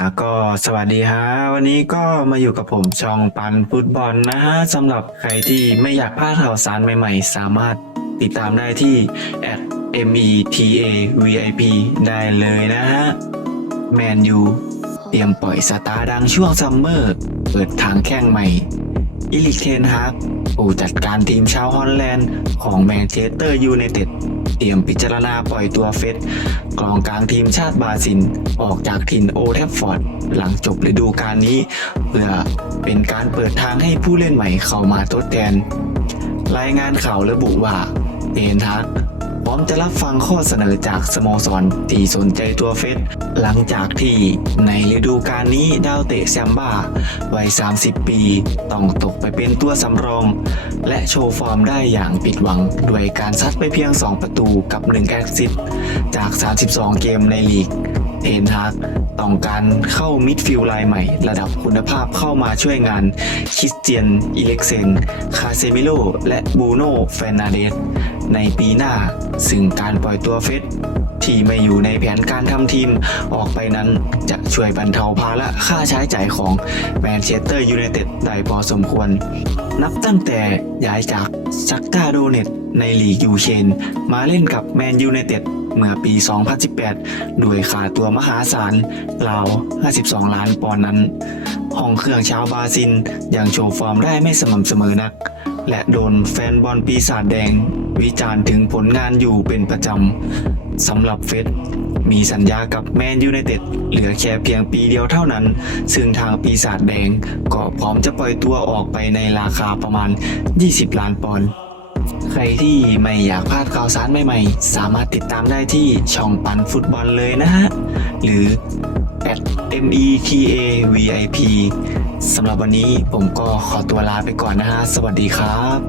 อะก็สวัสดีฮะวันนี้ก็มาอยู่กับผมช่องปันฟุตบอลนะฮะสำหรับใครที่ไม่อยากพลาดข่าวสารใหม่ๆ สามารถติดตามได้ที่ @metavip ได้เลยนะฮะแมนยูเตรียมปล่อยสตาร์ดังช่วงซัมเมอร์ เปิดทางแข่งใหม่ อิลิกเทนฮากผู้จัดการทีมชาวฮอลแลนด์ของแมนเชสเตอร์ยูไนเต็ดเตรียมพิจารณาปล่อยตัวเฟสกองกลางทีมชาติบราซิลออกจากถิ่นโอแทฟฟอร์ด หลังจบฤดูกาลนี้ เพื่อเป็นการเปิดทางให้ผู้เล่นใหม่เข้ามาทดแทน รายงานข่าวระบุว่าเทนฮาก พร้อมจะรับฟังข้อเสนอจากสโมสรที่สนใจตัวเฟสหลังจากที่ในฤดูกาลนี้ดาวเตะแซมบ้าวัย 30 ปี ต้องตกไปเป็นตัวสำรอง และโชว์ฟอร์มได้อย่างผิดหวัง ด้วยการซัดไปเพียง 2 ประตูกับ1แอซิสจาก 32 เกมในลีก เทนฮากต้องการเข้ามิดฟิลด์รายใหม่ ระดับคุณภาพเข้ามาช่วยงานคริสเตียนอิเล็กเซน คาเซมิโล และบูโน่เฟนนาเดสในปีหน้า ซึ่งการปล่อยตัวเฟส ที่ไม่อยู่ในแผนการทำทีมออกไปนั้นจะช่วยบรรเทาภาระค่าใช้จ่ายของแมนเชสเตอร์ยูไนเต็ดได้พอสมควร นับตั้งแต่ย้ายจากชักตาโดเนตในลีกยูเคนมาเล่นกับแมนยูไนเต็ดเมื่อปี 2018ด้วยค่าตัวมหาศาลราว 52 ล้านปอนด์นั้น ห้องเครื่องชาวบราซิลยังโชว์ฟอร์มได้ไม่สม่ำเสมอนัก และโดนแฟนบอลปีศาจแดง วิจารณ์ถึงผลงานอยู่เป็นประจำสำหรับเฟสมีสัญญากับแมนยูไนเต็ดเหลือแค่เพียงปีเดียวเท่านั้น ซึ่งทางปีศาจแดงก็พร้อมจะปล่อยตัวออกไปในราคาประมาณ 20 ล้านปอนด์ใครที่ไม่อยากพลาดข่าวสารใหม่ๆ สามารถติดตามได้ที่ช่องปันฟุตบอลเลยนะฮะ หรือ @metavip สำหรับวันนี้ผมก็ขอตัวลาไปก่อนนะฮะ สวัสดีครับ